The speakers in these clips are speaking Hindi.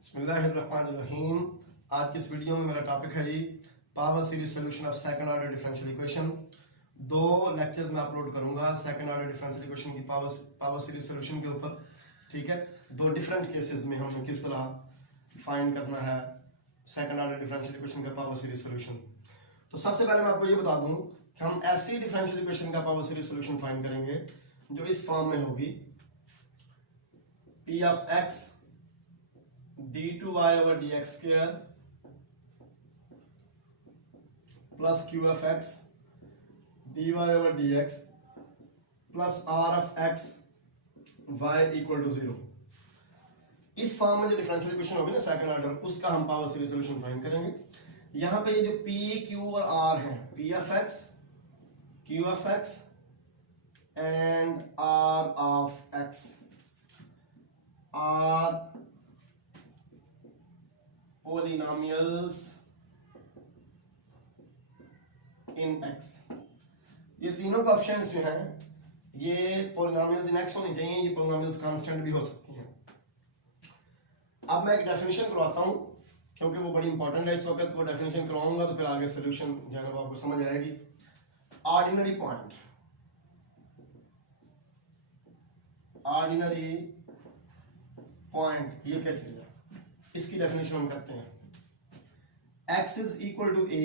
बिस्मिल्लाहिर्रहमानिर्रहीम। आज की इस वीडियो में मेरा टॉपिक है जी power series solution of second order differential equation. दो लेक्चर्स मैं अपलोड करूंगा सेकंड ऑर्डर डिफरेंशियल इक्वेशन की पावर सीरीज सोल्यूशन के ऊपर। ठीक है, दो डिफरेंट केसेस में हमें किस तरह फाइंड करना है सेकंड ऑर्डर डिफरेंशियल इक्वेशन का पावर सीरीज सोल्यूशन। तो सबसे पहले मैं आपको ये बता दूं कि हम ऐसी डिफरेंशियल इक्वेशन का पावर सीरीज सोल्यूशन फाइंड करेंगे जो इस फॉर्म में होगी P of x d2y over dx square plus q of x dy over dx plus r of x y equal to 0। इस फॉर्म में जो डिफरेंशियल इक्वेशन होगी ना सेकंड ऑर्डर, उसका हम पावर सीरीज सॉल्यूशन फाइंड करेंगे। यहां पे ये जो p q और r है, p of x q of x and r of x are polynomials in x। ये तीनों कोएफिशिएंट्स जो हैं ये polynomials in x होनी चाहिए। ये polynomials कांस्टेंट भी हो सकती हैं। अब मैं एक डेफिनेशन करवाता हूं क्योंकि वो बड़ी इंपॉर्टेंट है। इस वक्त वो डेफिनेशन करवाऊंगा तो फिर आगे सोल्यूशन जो है वो आपको समझ आएगी। ऑर्डिनरी पॉइंट ये क्या चीज है, इसकी डेफिनेशन हम करते हैं। x is equal to a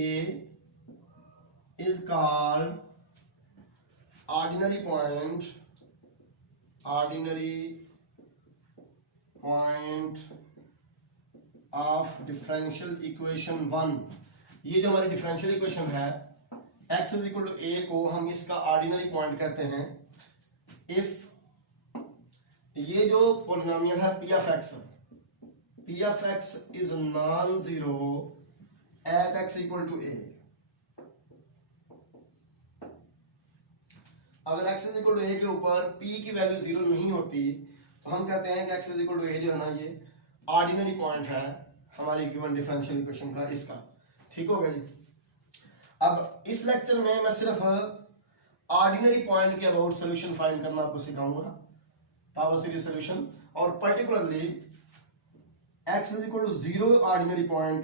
is called ordinary point of differential equation 1। ये जो हमारी डिफरेंशियल इक्वेशन है x is equal to a को हम इसका ऑर्डिनरी पॉइंट कहते हैं इफ ये जो पॉलिनोमियल है p of x is non-zero at x equal to a। अगर x is equal to a के ऊपर p की वैल्यू जीरो नहीं होती तो हम कहते हैं कि x is equal to a जो है ना ये ऑर्डिनरी पॉइंट है हमारी गिवन डिफरेंशियल इक्वेशन का, इसका। ठीक हो गया जी। अब इस लेक्चर में मैं सिर्फ ऑर्डिनरी पॉइंट के अबाउट सोल्यूशन फाइंड करना आपको सिखाऊंगा, पावर सीरीज सोल्यूशन, और particularly x is equal to 0 ordinary point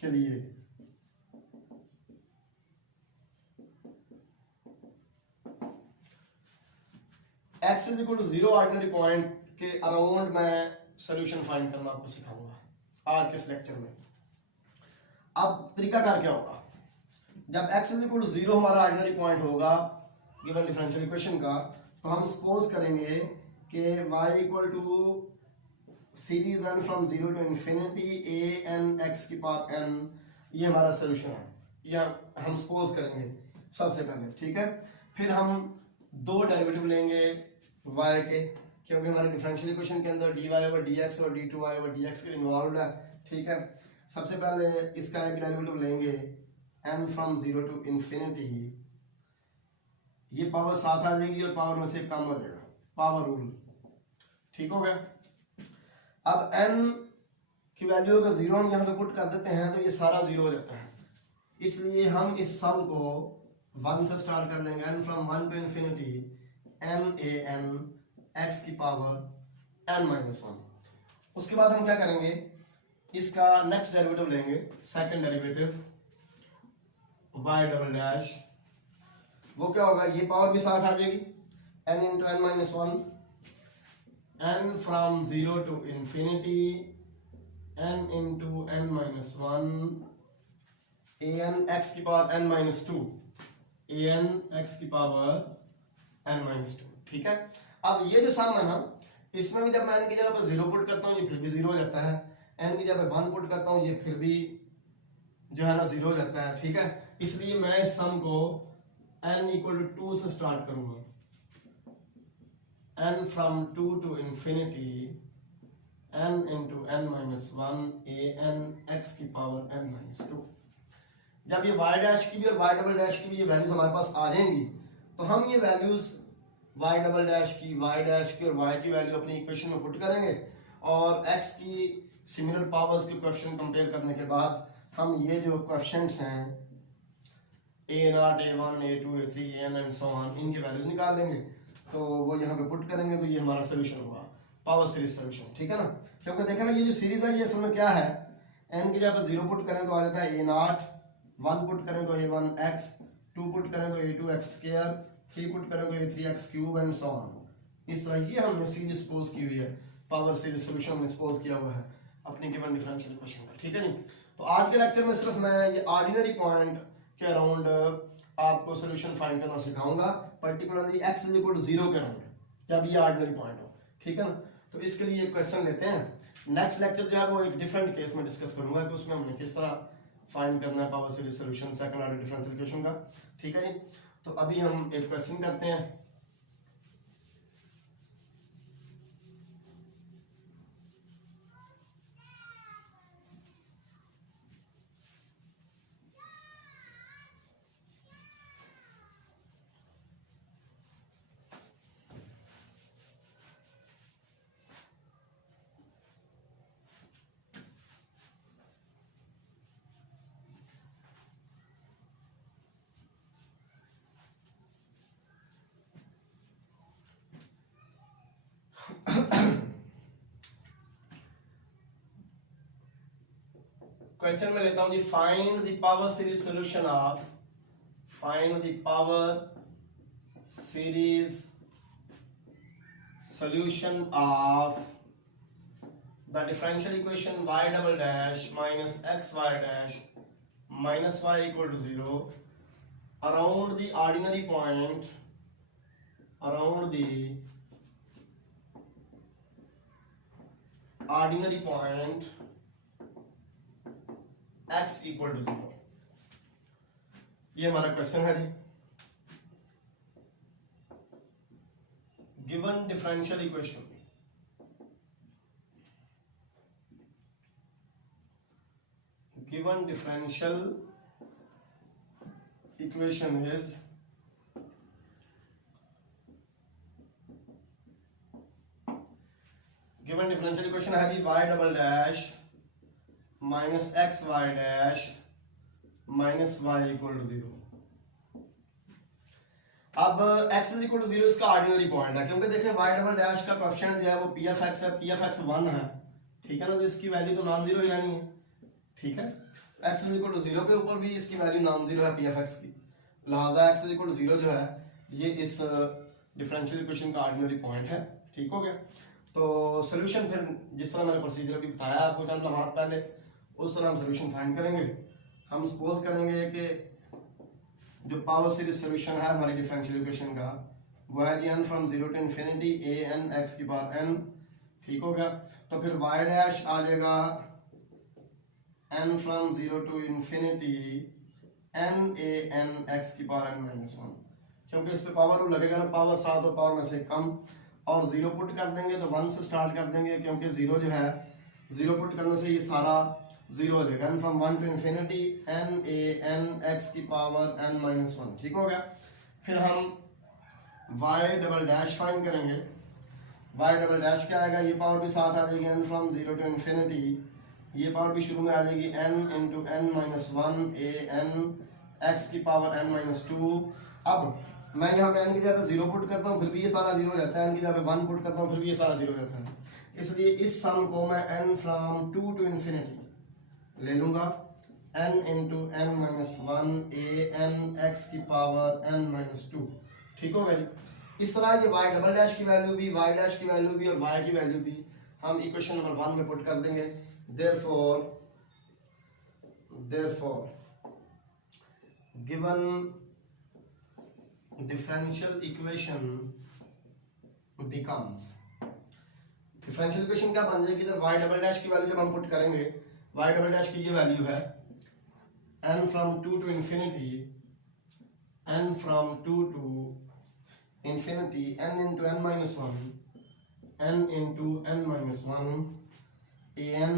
के लिए। x is equal to 0 ordinary point के अराउंड मैं सॉल्यूशन फाइंड करना आपको सिखाऊंगा आज के इस लेक्चर में। अब तरीकाकार क्या होगा, जब x is equal to 0 हमारा ऑर्डिनरी पॉइंट होगा गिवन डिफरेंशियल इक्वेशन का, तो हम सपोज करेंगे कि y equal to series n from 0 to infinity a n x की पावर n, ये हमारा सोल्यूशन है। यह हम सपोज करेंगे सबसे पहले। ठीक है, फिर हम दो डेरिवेटिव लेंगे y के, क्योंकि हमारे डिफरेंशियल इक्वेशन के अंदर dy over dx और d2y over dx के इन्वॉल्व है। ठीक है, सबसे पहले इसका एक डेरिवेटिव लेंगे n फ्रॉम 0 टू इंफिनिटी, ये पावर साथ आ जाएगी और पावर में से कम हो जाएगा, पावर रूल। ठीक हो गया। अब n की वैल्यू अगर जीरो हम यहाँ पे पुट कर देते हैं तो ये सारा जीरो हो जाता है, इसलिए हम इस सम को 1 से स्टार्ट कर लेंगे, n from 1 to infinity n a n x की पावर n माइनस 1। उसके बाद हम क्या करेंगे, इसका नेक्स्ट डेरिवेटिव लेंगे, second derivative y double dash, वो क्या होगा, ये पावर भी साथ आ जाएगी n into n minus 1, n from 0 to infinity n into n minus 1 an x की power n minus 2 an x की पावर n minus 2। ठीक है, अब ये जो सम है ना, इसमें भी जब मैं n की जगह पर 0 पुट करता हूँ ये फिर भी 0 हो जाता है, n की जगह पर 1 पुट करता हूँ ये फिर भी जो है ना 0 हो जाता है। ठीक है, इसलिए मैं इस सम को n equal to 2 से स्टार्ट करूंगा, n from 2 to infinity n into n minus 1 an x की पावर n minus 2। जब ये y डैश की भी और y डबल डैश की भी ये वैल्यूज हमारे पास आ जाएंगी तो हम ये वैल्यूज y डबल डैश की, y डैश की और y की वैल्यू अपनी इक्वेशन में पुट करेंगे, और x की सिमिलर पावर्स के कोएफिशिएंट कंपेयर करने के बाद हम ये जो कोएफिशिएंट्स हैं a0 a1 a2 a3 an and so on, इनके वैल्यूज निकाल लेंगे, तो वो यहाँ पे पुट करेंगे तो ये हमारा सोल्यूशन होगा। पावर सीरीज सोल्यूशन, ठीक है ना। क्योंकि देखा ना ये जो सीरीज है ये असल में क्या है, n की जगह पर 0 पुट करें तो आ जाता है a0, 1 पुट करें तो a1x, 2 पुट करें तो a2x स्क्वायर, 3 पुट करें तो a3x cube and so on. इस तरह ये हमने सीरीज सपोज की हुई है, पावर सीरीज सोल्यूशन में सपोज किया हुआ है अपने गिवन डिफरेंशियल इक्वेशन का, ठीक है नहीं। तो आज के लेक्चर में सिर्फ मैं ये ऑर्डिनरी पॉइंट के अराउंड आपको सोल्यूशन फाइंड करना सिखाऊंगा, particularly x is equal to 0 के अराउंड, जब ये ऑर्डिनरी पॉइंट हो, ठीक है ना। तो इसके लिए एक क्वेश्चन लेते हैं। नेक्स्ट लेक्चर जो है वो एक डिफरेंट केस में डिस्कस करूंगा कि उसमें हमने किस तरह फाइंड करना है power series solution second order differential equation का, ठीक है नहीं। तो अभी हम एक क्वेश्चन करते हैं। क्वेश्चन में लेता हूं जी, find the power series solution of, find the power series solution of the differential equation y double dash minus xy dash minus y equal to 0 around the ordinary point, around the ordinary point x equal to 0। ये हमारा क्वेश्चन है जी। given differential equation, given differential equation is given differential equation है जी y double dash minus x y dash minus y equal to 0। अब x इज इक्वल टू 0 इसका ऑर्डिनरी पॉइंट है, क्योंकि देखें y डबल डैश का कोएफिशिएंट जो है वो p ऑफ x है, p ऑफ x 1 है, ठीक है ना। तो इसकी वैल्यू तो नॉन जीरो ही रहनी है, ठीक है। x इज इक्वल टू 0 के ऊपर भी इसकी वैल्यू नॉन जीरो है p ऑफ x की, लिहाजा x इज इक्वल टू 0 जो है ये इस डिफरेंशियल इक्वेशन का ऑर्डिनरी पॉइंट है, ठीक हो गया। तो सॉल्यूशन फिर जिस तरह मैंने प्रोसीजर अभी बताया आपको चंद लम्हात पहले, उस तरह हम सॉल्यूशन फाइंड करेंगे। हम सपोज करेंगे कि जो पावर सीरीज सोल्यूशन है हमारी डिफरेंशियल इक्वेशन का वो है n from 0 to infinity a n x की पावर n, ठीक हो गया। तो फिर y डैश आ जाएगा n from 0 to infinity n a n x की पावर n माइनस 1, क्योंकि इस पे पावर रूल लगेगा ना, पावर 7 और पावर में से कम, और 0 पुट कर देंगे तो 1 से स्टार्ट कर देंगे, क्योंकि 0 जो है 0 पुट करने से ये सारा 0 हो जाएगा। n from 1 to infinity n a n x की पावर n माइनस 1, ठीक हो गया। फिर हम y डबल डैश फाइंड करेंगे। y डबल डैश क्या आएगा, ये पावर भी साथ आ जाएगी n फ्रॉम 0 टू इंफिनिटी, ये पावर भी शुरू में आ जाएगी n into n minus 1 a n x की पावर n माइनस 2। अब मैं यहाँ पे n की जगह 0 पुट करता हूँ फिर भी ये सारा 0 हो जाता है, n की जगह 1 पुट करता हूँ फिर भी ये सारा 0 हो जाता है, इसलिए इस सम को मैं n फ्रॉम 2 टू इंफिनिटी ले लूंगा n into n minus 1 a n x की पावर n माइनस 2, ठीक हो गया। इस तरह ये y डबल डैश की वैल्यू भी, y डैश की वैल्यू भी और y की वैल्यू भी हम इक्वेशन नंबर 1 में पुट कर देंगे। therefore given differential equation becomes, differential equation क्या बन जाएगी, इधर y डबल डैश की वैल्यू जब हम पुट करेंगे, y डबल डैश की ये वैल्यू है n from 2 to infinity, n from 2 to infinity n into n minus 1 n into n minus 1 an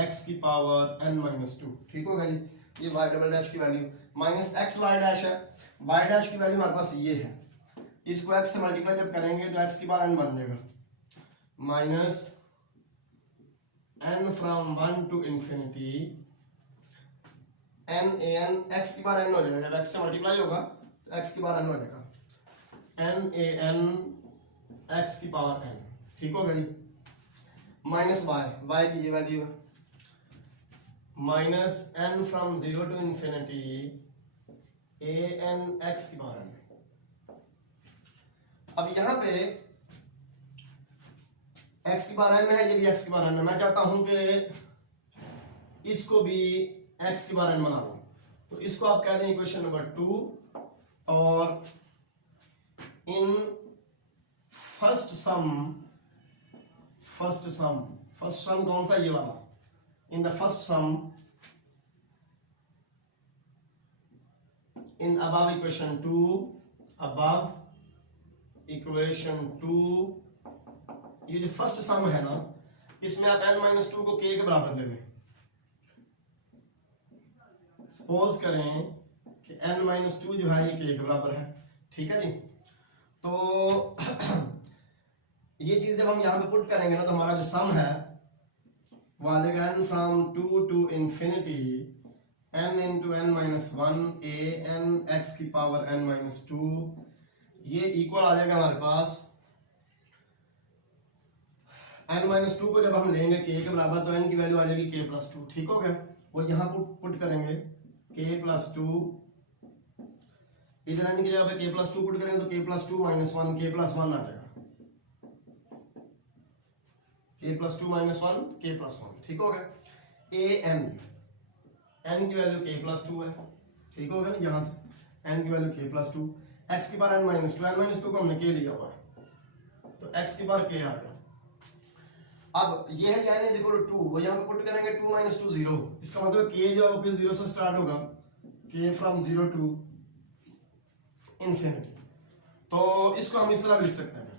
x की पावर n माइनस 2, ठीक होगा जी। ये y डबल डैश की value minus x y dash है, y डैश की वैल्यू हमारे पास ये है, इसको x से मल्टीप्लाई जब करेंगे तो x की पावर n बन जाएगा minus n from 1 to infinity n a n x की पावर n हो जाएगा, जब x से मल्टीप्लाई होगा तो x की पावर n हो जाएगा n a n एक्स की पावर एन, ठीक होगा जी, माइनस वाई, वाई की ये वैल्यू है minus n from 0 to infinity a n x की पावर एन। अब यहां पे एक्स की पावर एन है, ये भी एक्स की पावर एन है, मैं चाहता हूं कि इसको भी एक्स की पावर एन बना लूं, तो इसको आप कह दें इक्वेशन नंबर 2, और इन फर्स्ट सम कौन सा, ये वाला, in the first sum in above equation 2, ये जो फर्स्ट सम है ना, इसमें आप n-2 को k के बराबर ले लें। सपोज करें कि n-2 जो है ये k के बराबर है, ठीक है जी। तो ये चीज जब हम यहां पे पुट करेंगे ना, तो हमारा जो सम है वो आ जाएगा n from 2 to infinity n into n-1 a n x की पावर n-2, ये इक्वल आ जाएगा हमारे पास n-2 को जब हम लेंगे k के बराबर, तो n की वैल्यू आ जाएगी k+2, ठीक हो गया। वो यहाँ पुट करेंगे k+2, इधर n की जगह पे k+2 पुट करेंगे तो k+2 -1 k+1 आ जाएगा, k+2 -1 k+1, ठीक हो गया। a n की वैल्यू k+2 है, ठीक हो गया, यहां से n की वैल्यू k+2, x की पावर n-2 को हमने k लिया हुआ है, तो x की पावर k आ गया। अब ये है n इज इक्वल टू 2, वो यहाँ पे पुट करेंगे 2 - 2 0, इसका मतलब k जो है फिर 0 से स्टार्ट होगा, k फ्रॉम 0 टू इंफिनिटी। तो इसको हम इस तरह भी लिख सकते हैं,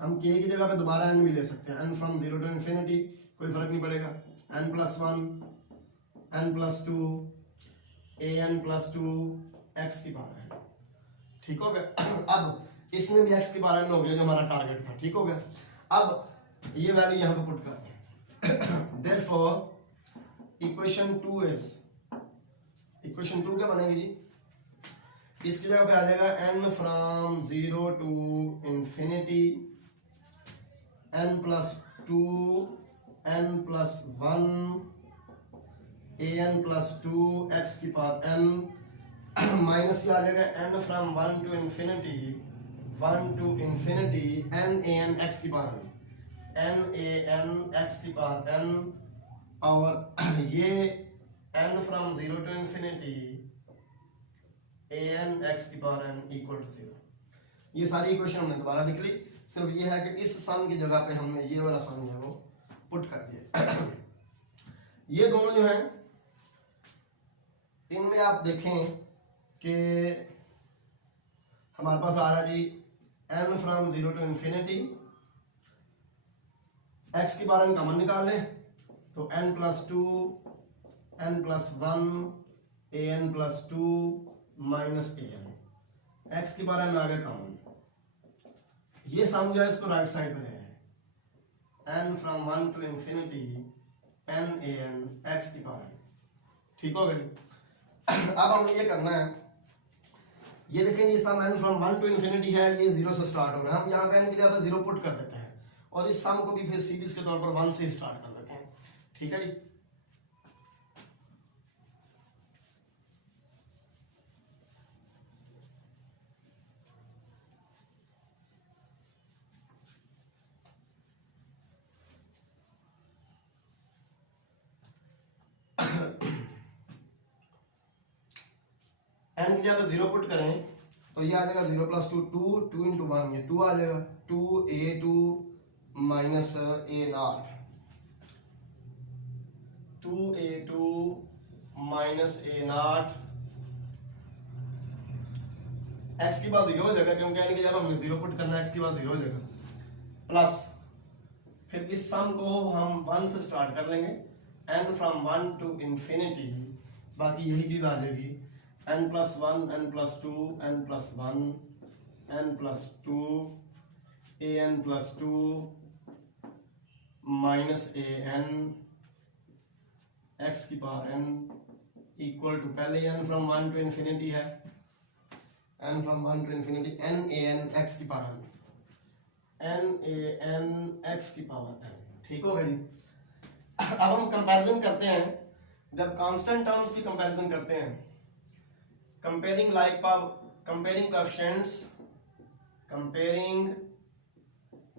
हम k की जगह पे दोबारा n भी ले सकते हैं, n फ्रॉम 0 टू इंफिनिटी, कोई फर्क नहीं पड़ेगा, n+1 n+2 an+2 x की पावर n, ठीक हो गया। अब इसमें भी x की पावर n हो गया जो हमारा टारगेट था, ठीक हो गया। अब ये वैल्यू यहां पे पुट करते हैं, देयरफॉर इक्वेशन 2 क्या बनेगी जी, इसकी जगह पे आ जाएगा n from 0 to infinity n+2 n+1 an+2 x की पावर n, माइनस ये आ जाएगा n from 1 to infinity n an x की पावर n an x की पावर n, और ये n from 0 to infinity an x की पावर n इक्वल टू 0। ये सारी इक्वेशन हमने दोबारा लिख ली, सिर्फ ये है कि इस सम की जगह पे हमने ये वाला सम है वो पुट कर दिया। ये दोनों जो हैं, इनमें आप देखें कि हमारे पास आ रहा है जी n from 0 to infinity, x की पावर n कॉमन निकाल लें तो n+2 n+1 an+2 minus an, x की पावर n आ गया कॉमन, ये सम जो है इसको राइट साइड में ले आए, n from 1 to infinity n an x की पावर n, ठीक हो गया। अब हमें ये करना है, ये देखें ये सम n फ्रॉम 1 टू इंफिनिटी है, ये 0 से स्टार्ट हो रहा है, हम यहाँ पे n की जगह पर 0 पुट कर देते हैं, और इस सम को भी फिर सीरीज के तौर पर 1 से स्टार्ट कर देते हैं, ठीक है जी। n की जगह 0 पुट करें तो ये आ जाएगा 0+2 2 इंटू 1, ये 2 आ जाएगा, 2a2 minus a0, 2a2 minus a0, x की बात 0 हो जाएगा क्योंकि n की जगह हमने 0 पुट करना है, x की बात 0 हो जाएगा, प्लस फिर इस सम को हम 1 से स्टार्ट कर लेंगे, n फ्रॉम 1 टू इंफिनिटी, बाकी यही चीज आ जाएगी n+1 n+2 n+1 n+2 an+2 minus an x की पावर n इक्वल टू, पहले n फ्रॉम 1 टू इंफिनिटी है, n from 1 to infinity n an x की पावर n, x की पावर n। ठीक हो गया जी। अब हम कंपैरिजन करते हैं, जब कांस्टेंट टर्म्स की कंपैरिजन करते हैं, comparing like power, comparing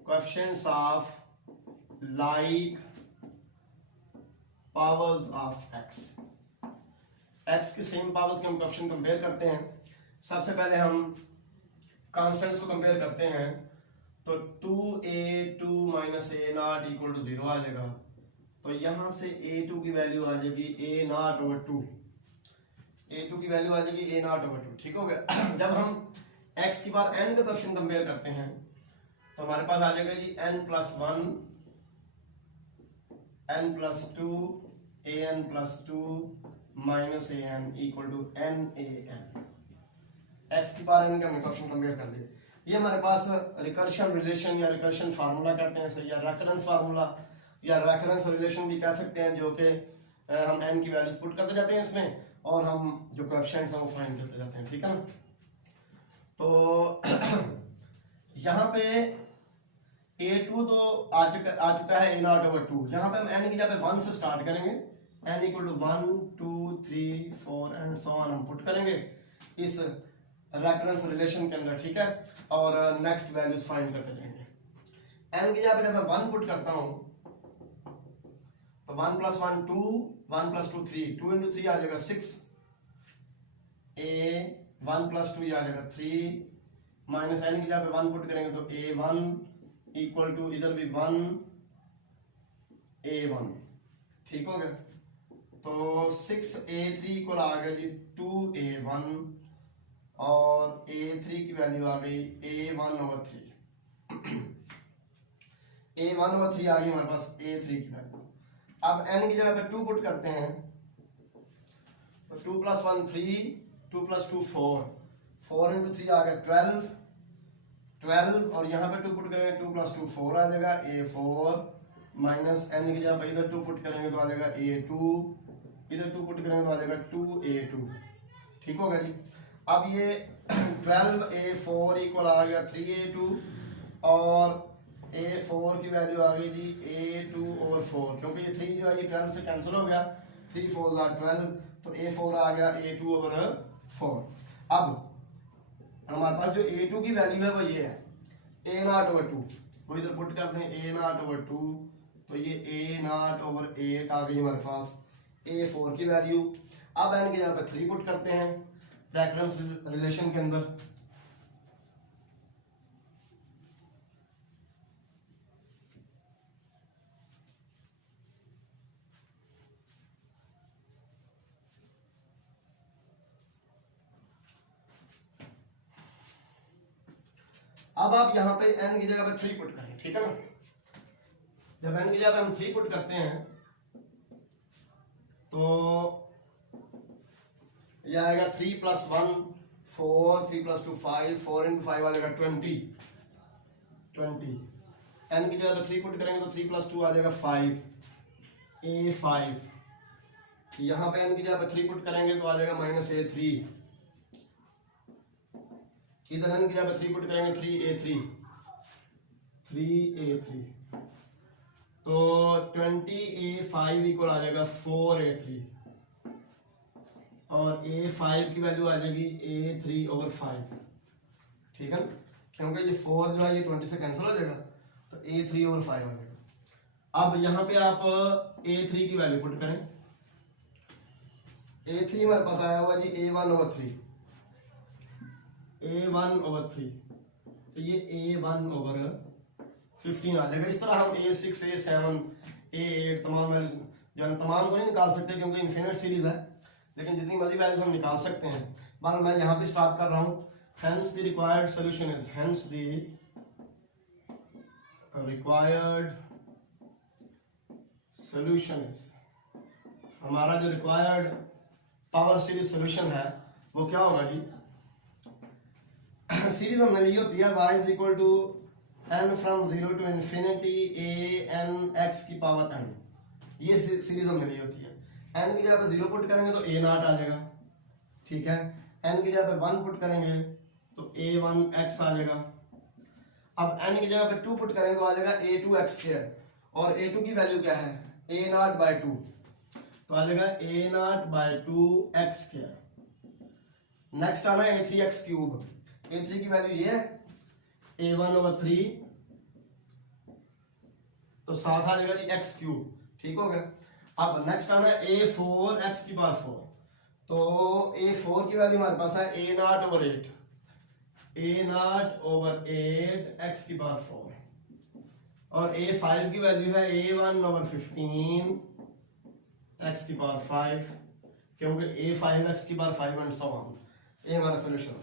coefficients of like powers of x की सेम पावर्स के हम कोएफिशिएंट कंपेयर करते हैं। सबसे पहले हम कांस्टेंट्स को कंपेयर करते हैं, तो 2a2 minus a nought equal to 0 आ जाएगा। तो यहां से a2 की वैल्यू आ जाएगी a नॉट ओवर 2, a2 की वैल्यू आ जाएगी a नॉट ओवर 2। ठीक हो गया। जब हम x की पावर n का कोएफिशिएंट कंपेयर करते हैं तो हमारे पास आ जाएगा जी n plus 1 n plus 2 an plus 2 minus an equal to n x की पावर n का हमने कोएफिशिएंट कंपेयर कर दिया। ये हमारे पास रिकर्शन रिलेशन या रिकर्शन फार्मूला कहते हैं सही, या रेकरेंस फार्मूला या रेकरेंस रिलेशन भी कह सकते हैं, जो कि हम n की वैल्यूज पुट करते जाते हैं इसमें और हम जो कोएफिशिएंट्स हैं वो फाइंड करते जाते हैं। ठीक है ना। तो यहाँ पे a2 तो आ चुका है a नॉट ओवर 2। यहाँ पे हम n की जगह 1 से स्टार्ट करेंगे, n equal to 1 2 3 4 and so on हम पुट करेंगे इस रेकरेंस रिलेशन के अंदर। ठीक है। और नेक्स्ट वैल्यूज फाइंड करते जाएंगे। n की जगह पे जब मैं 1 पुट करता हूं तो 1 प्लस 1 2, 1 प्लस 2 3, 2 इंटू 3 आ जाएगा 6, a 1 प्लस 2 आ जाएगा 3, माइनस n की जगह पे 1 पुट करेंगे तो a1 इक्वल टू इधर भी 1 a1। ठीक हो गया। तो 6a3 इक्वल आ गया जी 2a1 और a3 की वैल्यू आ गई a1 ओवर 3। a1 ओवर 3 आ गई हमारे पास a3 की वैल्यू। अब n की जगह पे 2 पुट करते हैं तो 2 प्लस 1 3, 2 प्लस 2 4, 4 इंटू 3 आ गया 12 और यहाँ पे 2 पुट करेंगे 2 प्लस 2 4 आ जाएगा a4, माइनस n की जगह पे इधर 2 पुट करेंगे तो आ जाएगा a2, इधर 2 पुट करेंगे तो आ जाएगा 2a2। ठीक होगा जी। अब ये 12a4 इक्वल आ गया 3a2 और a4 की वैल्यू आ गई जी a2 ओवर 4, क्योंकि ये 3 जो है ये 12 से कैंसिल हो गया, 3 4 12, तो a4 आ गया a2 ओवर 4। अब हमारे पास जो a2 की वैल्यू है वो ये है a नॉट ओवर 2, वो इधर पुट करते हैं a नॉट ओवर 2, तो ये a नॉट ओवर 8 आ गई हमारे पास a4 की वैल्यू। अब n की जगह पे 3 पुट करते हैं रेकरेंस रिलेशन के अंदर, अब आप यहां पे n की जगह पे 3 पुट करें। ठीक है ना। जब n की जगह पे हम 3 पुट करते हैं तो यह आएगा 3 प्लस 1 4, 3 प्लस 2 5, 4 इंटू 5 आ जाएगा 20। n की जगह पे 3 पुट करेंगे तो 3 प्लस 2 आ जाएगा 5 a5। यहाँ पे n की जगह पे 3 पुट करेंगे तो आ जाएगा माइनस a3, इधर n की जगह पे 3 पुट करेंगे 3a3, तो 20a5 इक्वल आ जाएगा 4a3 और a5 की वैल्यू आ जाएगी a3 ओवर 5। ठीक है, क्योंकि ये 4 जो है ये 20 से कैंसिल हो जाएगा, तो a3 ओवर 5 आ जाएगा। अब यहाँ पे आप a3 की वैल्यू पुट करें, a3 हमारे पास आया हुआ जी a1 ओवर 3, तो ये a1 ओवर 15 आ जाएगा। इस तरह हम a6 a7 a8 तमाम वैल्यूज जो है तमाम तो नहीं निकाल सकते क्योंकि इन्फिनिट सीरीज है, लेकिन जितनी मर्जी वैल्यूज हम निकाल सकते हैं। मान मैं यहाँ पे स्टार्ट कर रहा हूँ, hence the required solution is, hence the required solution is, हमारा जो रिक्वायर्ड पावर सीरीज सोल्यूशन है वो क्या होगा जी। सीरीज हमने ली होती है y is equal to n from 0 to infinity a n x की पावर n, ये सीरीज हमने ली होती है। n की जगह पे 0 पुट करेंगे तो a नॉट आ जाएगा। ठीक है, n की जगह पे 1 पुट करेंगे तो a1 x आ जाएगा। अब n की जगह पे 2 पुट करेंगे तो आ जाएगा a2x² और a2 की वैल्यू क्या है a0/2 तो आ जाएगा a0/2x²। नेक्स्ट आना है a3x³। a3 की वैल्यू ये है a1/3 तो साथ आ जाएगा जी x³ ठीक हो गया। अब नेक्स्ट आना है a4x⁴ तो a4 की वैल्यू हमारे पास है a0/8 x⁴ और a5 की वैल्यू है a1/15 x⁵ क्योंकि a5 एंड सो ऑन। ये हमारा सॉल्यूशन।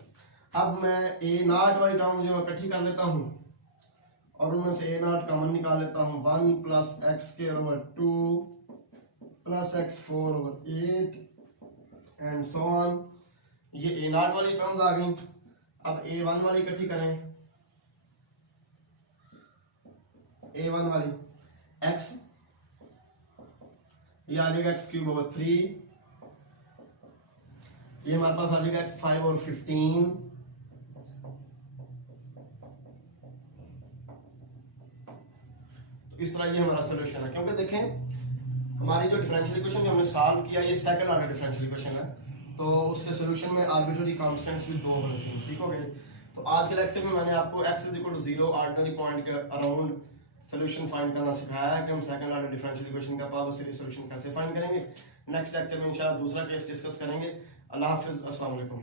अब मैं a0 वाली टर्म जो इकट्ठी कर लेता हूं और उनमें से a0 कॉमन निकाल लेता हूं 1 + x² 2 + x4 8 and so on. ये a0 वाली टर्म्स आ गई। अब a1 वाली इकट्ठी करें a1 वाली x ये आ जाएगा x³/3 ये हमारे पास आ जाएगा x5/15 तो इस तरह ये हमारा सॉल्यूशन है। क्योंकि देखें हमारी जो डिफरेंशियल इक्वेशन जो हमने सॉल्व किया ये सेकंड ऑर्डर डिफरेंशियल इक्वेशन है तो उसके सॉल्यूशन में आर्बिट्ररी कांस्टेंट्स भी 2 होने चाहिए ठीक हो गए। तो आज के लेक्चर में मैंने आपको x = 0 ऑर्डिनरी पॉइंट के अराउंड सॉल्यूशन फाइंड करना सिखाया है कि हम सेकंड ऑर्डर डिफरेंशियल इक्वेशन का पावर सीरीज सॉल्यूशन कैसे फाइंड करेंगे। नेक्स्ट लेक्चर में इंशाल्लाह दूसरा केस डिस्कस करेंगे। अल्लाह हाफिज, अस्सलाम वालेकुम।